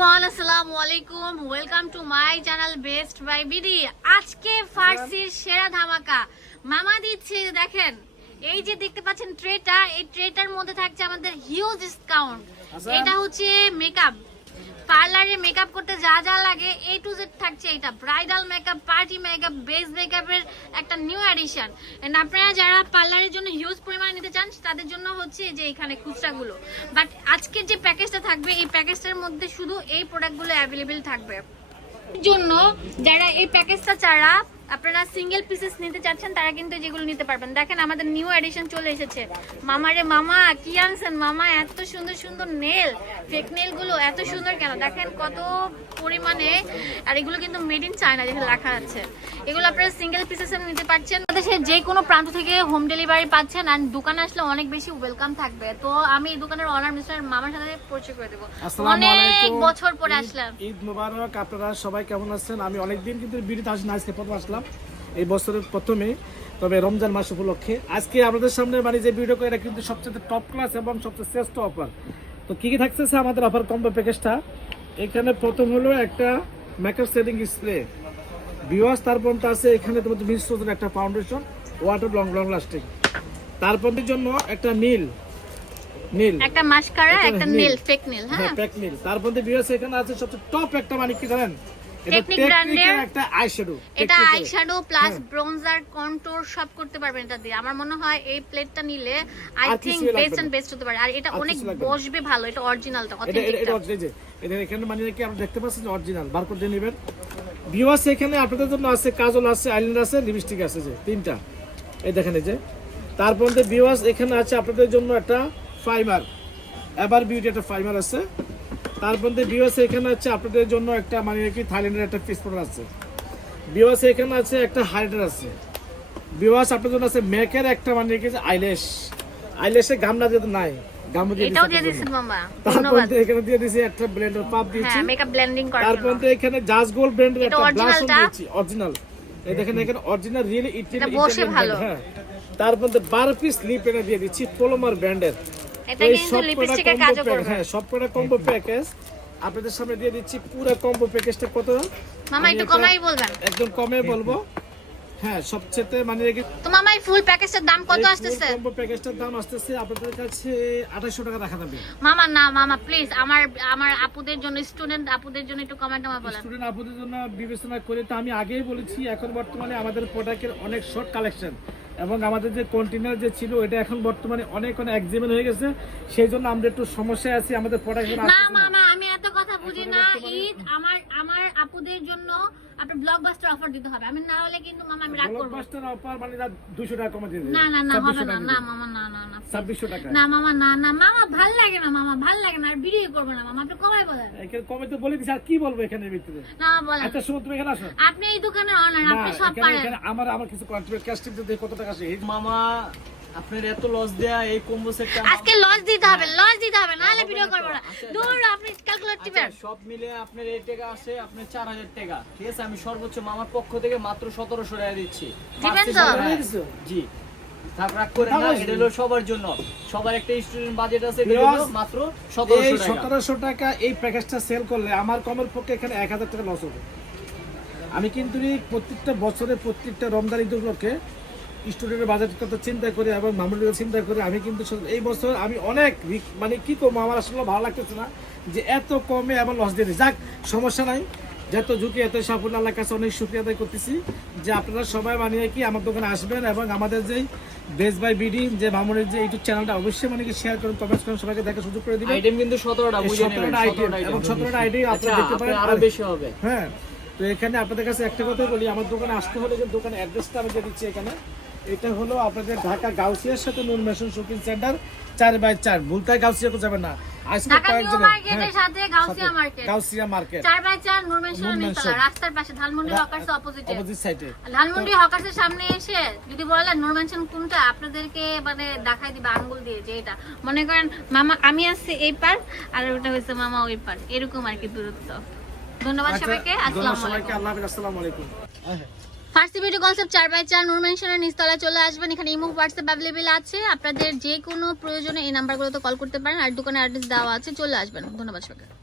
Everyone আসসালামু আলাইকুম। Welcome to my channel best buy BD আজকে ফার্সির সেরা ধামাকা। মামা দিচ্ছে দেখেন এই যে দেখতে পাচ্ছেন ট্রেটা এই ট্রেটার মধ্যে থাকছে আমাদের হিউজ ডিসকাউন্ট আচ্ছা। এটা হচ্ছে মেকআপ পার্লারে মেকআপ করতে যা যা লাগে এ টু জেড থাকছে এটা bridal makeup party makeup base মেকআপের একটা নিউ এডিশন এন্ড আপনারা যারা পার্লারের জন্য হিউজ পরিমাণে নিতে চান, তাদের জন্য হচ্ছে যে এখানে খুচরাগুলো। বাট আজকের যে প্যাকেজটা থাকবে, এই প্যাকেজটার মধ্যে শুধু এই প্রোডাক্টগুলো অ্যাভেলেবেল থাকবে। জন্য যারা এই প্যাকেজটা ছাড়া আপনারা সিঙ্গেল পিসেস নিতে চাচ্ছেন তারা কিন্তু যেগুলো নিতে পারবেন। দেখেন আমাদের নিউ এডিশন চলে এসেছে। মামারে মামা কি আনছেন মামা? এত সুন্দর সুন্দর নেল ফেক নেলগুলো এত সুন্দর কেন? দেখেন কত পরিমাণে। আর এগুলো কিন্তু মেড ইন চায়না যেখানে লেখা আছে। এগুলো আপনারা সিঙ্গেল পিসেস নিতে পারছেন। দেশের যে কোনো প্রান্ত থেকে হোম ডেলিভারি পাচ্ছেন আর দোকানে আসলে অনেক বেশি ওয়েলকাম থাকবে। তো আমি এই দোকানের অনার মিস্টার মামার সাথে পরিচয় করে দেবো। অনেক বছর পরে আসলাম। ঈদ মোবারক আপনারা সবাই কেমন আছেন? আমি অনেকদিন কিন্তু বিড়িতে আসি না আজকে প্রথম আসলাম। এই বছরের প্রথমে তবে রমজান মাস উপলক্ষে। আজকে আপনাদের সামনে মানে যে ভিডিও করে এটা কিন্তু সবচেয়ে টপ ক্লাস এবং সবচেয়ে শ্রেষ্ঠ অফার তো কি কি থাকতেছে আমাদের অফার কম্বো প্যাকেজটা এখানে প্রথম হলো একটা মেকআপ সেটিং স্প্রে বিওয়াস তারপর তো আছে এখানে তোমাদের মিশ্র একটা foundation water long long lasting তারপর জন্য একটা নীল নীল। একটা মাস্কারা একটা নীল। ফেক নেল হ্যাঁ। হ্যাঁ প্যাক মিল তারপর দিয়ে এখানে আছে সবচেয়ে টপ একটা মানে কি জানেন? টেকনিকের এর- একটা আইশ্যাডো এটা আই শ্যাডো প্লাস। ব্রোঞ্জার সব করতে পারবেন এটা দিয়ে। আমার মনে হয় এই প্লেটটা নিলে I think best and best হতে পারে। আর এটা অনেক। বসবে ভালো এটা অরিজিনালটা অথেন্টিকটা এটা এখানে মানে কি আপনি দেখতে পাচ্ছেন অরিজিনাল বারকোড দিয়ে নেবেন। ভিউয়ার্স এখানে আপনাদের জন্য আছে কাজল আছে আইল্যান্ড আছে লিপস্টিক আছে যে তিনটা। এই দেখেন এই যে। তারপর ভিউয়ার্স এখানে আছে আপনাদের জন্য একটা ফাইমার এবার বিউটি একটা ফাইমার আছে। তারপর ভিউয়ার্স এখানে আছে আপনাদের জন্য একটা মানে কি থাইল্যান্ডের একটা পাউডার আছে। ভিউয়ার্স এখানে আছে একটা হাইডার আছে। ভিউয়ার্স আপনাদের জন্য আছে মেকের একটা মানে কি আইলেশ। আইলেশে গামলা যেতে নাই। এখানে দিয়ে দিয়েছি একটা ব্লেন্ডার পাপ দিয়েছি। হ্যাঁ তারপর এখানে জাজ গোল্ড ব্র্যান্ডের একটা দিয়েছি। অরিজিনাল এই দেখেন এখানে অরিজিনাল রিয়েলি হ্যাঁ। তারপর 12 পিস লিপ এনে দিয়ে দিচ্ছি পোলোমার ব্র্যান্ডের এটা কিন্তু লিপস্টিকের কাজও করবে। হ্যাঁ সব কটা কম্বো প্যাকেজ আপনাদের সামনে দিয়ে দিচ্ছি পুরো কম্বো প্যাকেজটা কত? মামা একটু কমাই বলবেন। একদম কমে বলব। হ্যাঁ সবচেয়ে মানে তো মামা এই ফুল প্যাকেজের দাম কত আসতেছে? কম্বো প্যাকেজটার দাম আসতেছে আপনাদের কাছে 2800 টাকা রাখা যাবে। মামা না মামা প্লিজ আমার আমার আপুদের জন্য স্টুডেন্ট আপুদের জন্য একটু কমেন্ট আমার বলেন। স্টুডেন্ট আপুদের জন্য বিবেচনা করে তো আমি আগেই বলেছি এখন বর্তমানে আমাদের প্রোডাক্টের অনেক শর্ট কালেকশন এবং আমাদের যে কন্টেনার যে ছিল এটা এখন বর্তমানে অনেক অনেক এক্সিমেন্ট হয়ে গেছে। সেই জন্য আমরা একটু সমস্যায় আছি আমাদের প্রোডাক্ট না মামা আমি এত কথা বুঝি না। ঈদ আমার আমার আপুদের জন্য আপনার ব্লকবাস্টার অফার দিতে হবে। আমি না হলে কিন্তু মামা আমি রাগ করব। ব্লকবাস্টার অফার মানে দুশো টাকা কমে দিয়ে না না না হবে না না মামা না না না। ছাব্বিশশো টাকা। না মামা না না মামা ভালো লাগে না মামা ভালো লাগে না আর ভিডিও করবে না মামা আপনি কমাই বলেন। এখানে কমে তো বলে আর কি বলব এখানে ভিতরে? না বলেন। তুমি এখানে আসো। আপনি এই দোকানের অনার আপনি সব পারেন। আমার আমার কিছু কন্ট্রিবিউট ক্যাশ টিপ দিয়ে কত টাকা আসে এই মামা আপনার এত লস দেয়া এই কম্বো সেটটা আজকে লস দিতে হবে লস দিতে হবে নাহলে ভিডিও করব না। দূর আপনি ক্যালকুলেট দিবেন। আচ্ছা, সব মিলে আপনার এই টাকা আসে আপনার চার হাজার টাকা। ঠিক আছে আমি সর্বোচ্চ মামার পক্ষ থেকে মাত্র সতেরোশো টাকা দিচ্ছি। দিবেন তো? হ্যাঁ, জি। থাক রাগ করে না এটা হলো সবার জন্য। সবার একটা স্টুডেন্ট বাজেট আছে এটা হলো মাত্র এই সতেরোশো টাকা এই প্যাকেজটা সেল করলে আমার কমের পক্ষে এখানে এক হাজার টাকা লস হবে। আমি কিন্তু প্রত্যেকটা বছরে প্রত্যেকটা রমজান ঈদ উপলক্ষে স্টুডেন্টের বাজেট কথা চিন্তা করে এবং মামুনের চিন্তা করে আমি কিন্তু এই বছর আমি অনেক মানে কি করব আমার আসলে ভালো লাগতেছে না যে এত কমে আমার লস দিয়ে যাক সমস্যা নাই। যত ঝুঁকি এত সাফল্য আল্লাহর কাছে অনেক সুক্রিয়া আদায় করতেছি যে আপনারা সবাই মানিয়ে কি আমার দোকানে আসবেন এবং আমাদের যেই বেস বাই বিডি যে মামুনের যে ইউটিউব চ্যানেলটা অবশ্যই মানে কি শেয়ার করুন কমেন্টস করুন সবাইকে দেখার সুযোগ করে দিবেন। আইটেম কিন্তু সতেরোটা বুঝে নেবেন 17টা item, 17টা এবং item। 17টা item আচ্ছা আপনারা দেখতে পারেন। আরও বেশি হবে। হ্যাঁ তো এখানে আপনাদের কাছে একটা কথা বলি আমার দোকানে আসতে হলে যে দোকানের অ্যাড্রেসটা আমি দিয়ে দিচ্ছি এখানে। এটা হলো আপনাদের ঢাকা গাউসিয়ার সাথে নুন মেশন শপিং সেন্টার চার বাই চার। ভুলতায় গাউসিয়া যাবেন না। আজকে ঢাকা কয়েক নিউ জায়গায়- মার্কেটের সাথে গাউসিয়া মার্কেট। চার বাই চার নুরমেনশন নুরমেনশন। রাস্তার পাশে ধানমন্ডি হকার্স অপোজিটে অপোজিট সাইডে ধানমন্ডি হকার্সের সামনে এসে যদি বলেন কোনটা আপনাদেরকে মানে দেখাই দিবে আঙ্গুল দিয়ে যে এটা। মনে করেন মামা আমি আছি এই পার আর ওটা হচ্ছে মামা ওই পার এরকম আর কি দূরত্ব। ধন্যবাদ সবাইকে আসসালামু আচ্ছা, আলাইকুম। আল্লাহ হাফেজ আসসালামু আলাইকুম। ফার্স্ট ভিডিও কনসেপ্ট চার বাই চার নূর মেনশনের নিচতলায় চলে আসবেন। এখানে ইমো হোয়াটসঅ্যাপ অ্যাভেলেবেল আছে। আপনাদের যে কোনো প্রয়োজনে এই নাম্বারগুলোতে কল করতে পারেন। আর দোকানে অ্যাড্রেস দেওয়া আছে। চলে আসবেন। ধন্যবাদ সবাইকে।